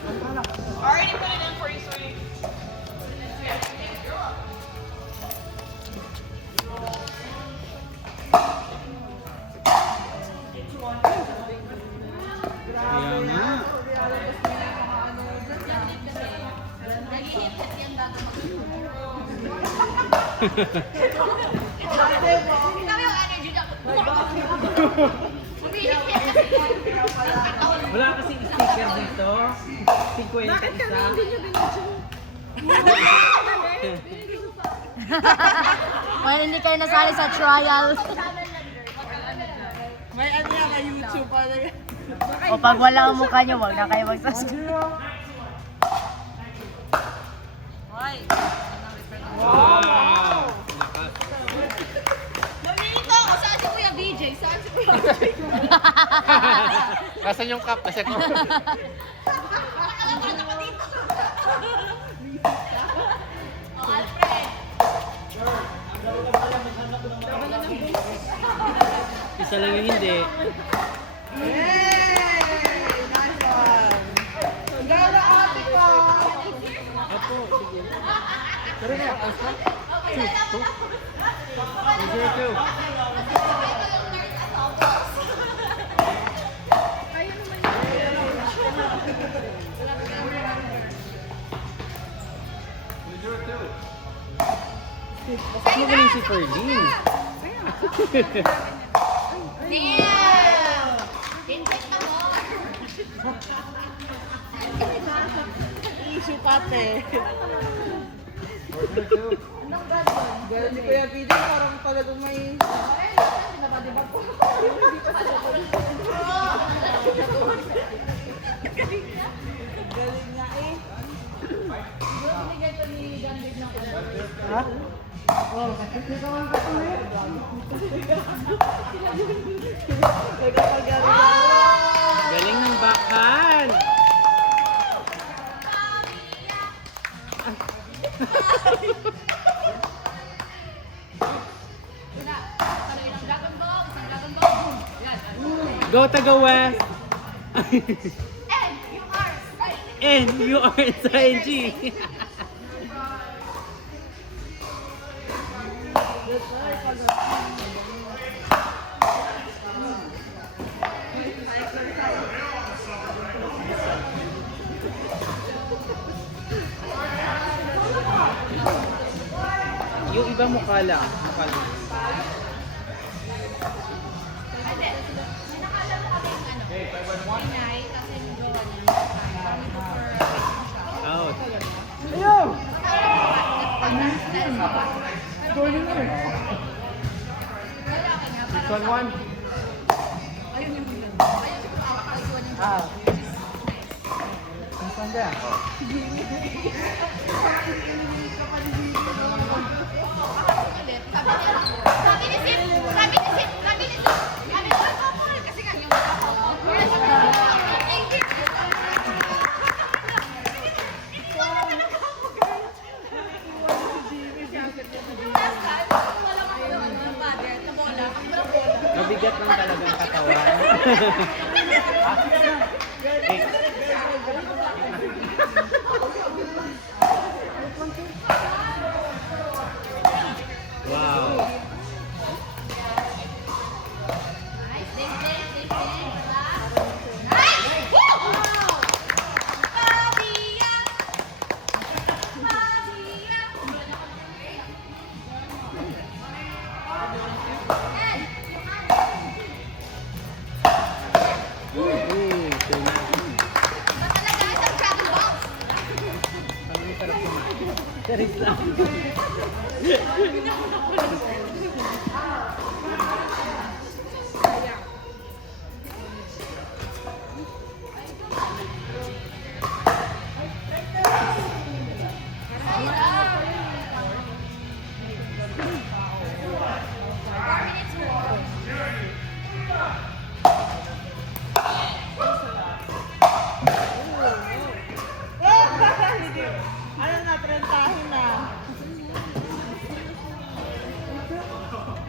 Already put it in for you, sweetie. Kaya nga. Nag-iipit yan bago Kami yung energy na. Umihip yan kasi. Wala kasing sticker dito. 50 isa. Kaya hindi kayo nasali sa trial. May ano yan, may YouTube pa na yan. O pag wala ang mukha nyo, wag na kayo mag-subscribe. Wow! Mamilito ako. Saan si Kuya BJ? Saan si Kuya BJ? Nasaan yung cup? Kasi ko. Nakalaban ako dito. Oh, Alfred. Isa lang yung hindi. Yay! Nice one! Gala ate ko! Apo, sige. Pero na, asa? Okay, salamat ako. Zero two. Mas magaling si Ferlin. Damn! Invite ka mo. Issue pate. Order two. Gala ni Kuya Pidin, parang talagang may... Galing nga eh. Ha? Galing ng backhand. Go Taga West. And you are inside G. Yung iba mukha lang. Mukha lang. Out. This one. Ah. This one there. Sabi ni Sid, sabi ni Paul, kasi nga yung mata ko. Mabigat lang talaga ang katawan. Wow. Charis lang. Ano na, 30 na.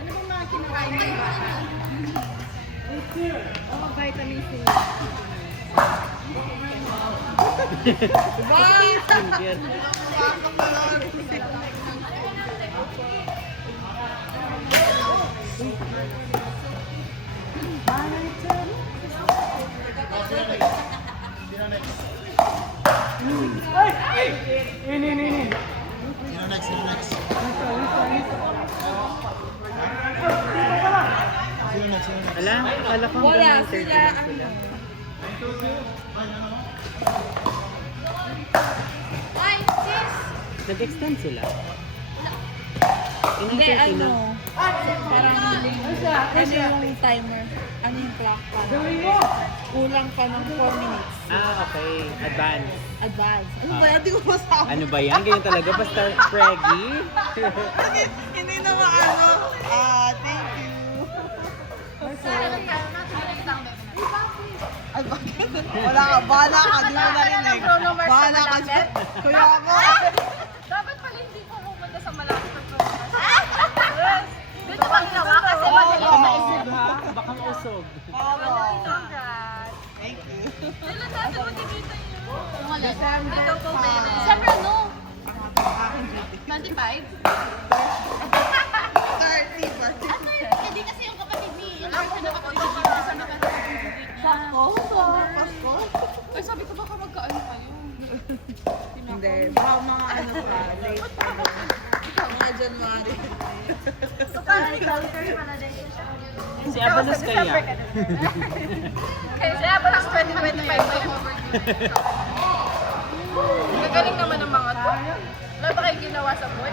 Ano bang mga kinakain ng bata? Oh, vitamin C. Skincare. Sino next? Sino next? Sino next? Sino next? Ala, akala ko Wala hanggang 30 sila, lang sila. Ay, sis! Nag-extend sila. Hindi, Inang 30 na. ano. Parang, ano yung timer? Ano yung clock pa? Kulang pa ng 4 minutes. Ah, okay. Advance. Advance. Ano ba yan? Di ko masabi. Ano ba yan? Ganyan talaga? Basta preggy? Hindi naman ano. Thank you. Ay, bakit? Wala ka. Bahala ka. Di mo narinig. Bahala ka. Kuya mo. Dapat pala hindi ko pumunta sa malapit na program. Dito ba ginawa kasi madali Baka ba? mausog ha? Baka mausog. Congrats. Thank you. Kailan natin magkikita yun? Ikaw po, baby. December ano? 25? 30 ba? Hindi kasi yung kapatid ni Ilang ko nakapagod sa nakapagod. Sakto? Pasko? Ay, sabi ko baka magkaano kayo. Hindi. Baka mga ano pa. Late pa. Mga January. Si Abalos kaya? Kaya parang 2025 pa yung overdue. Gagaling naman ng mga to. Wala ba kayo ginawa sa buhay?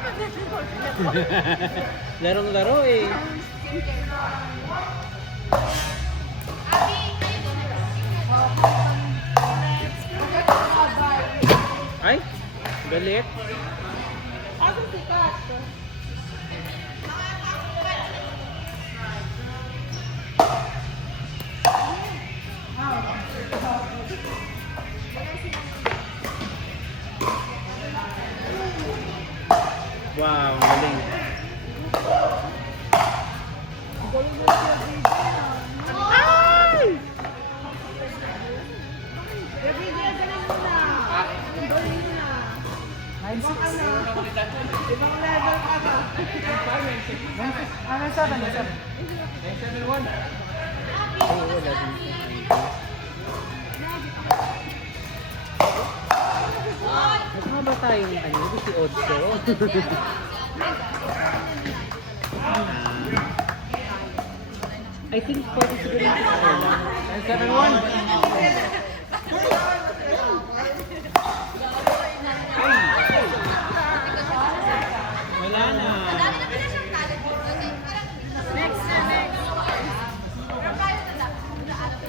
Larong-laro eh. Ay, galit. Ako si Kat. Wow, galing. Ibang level ka ba? Oo, wala din sa Nagkama ba tayong ano? Si Otso? I think pwede siguro yung 7-1.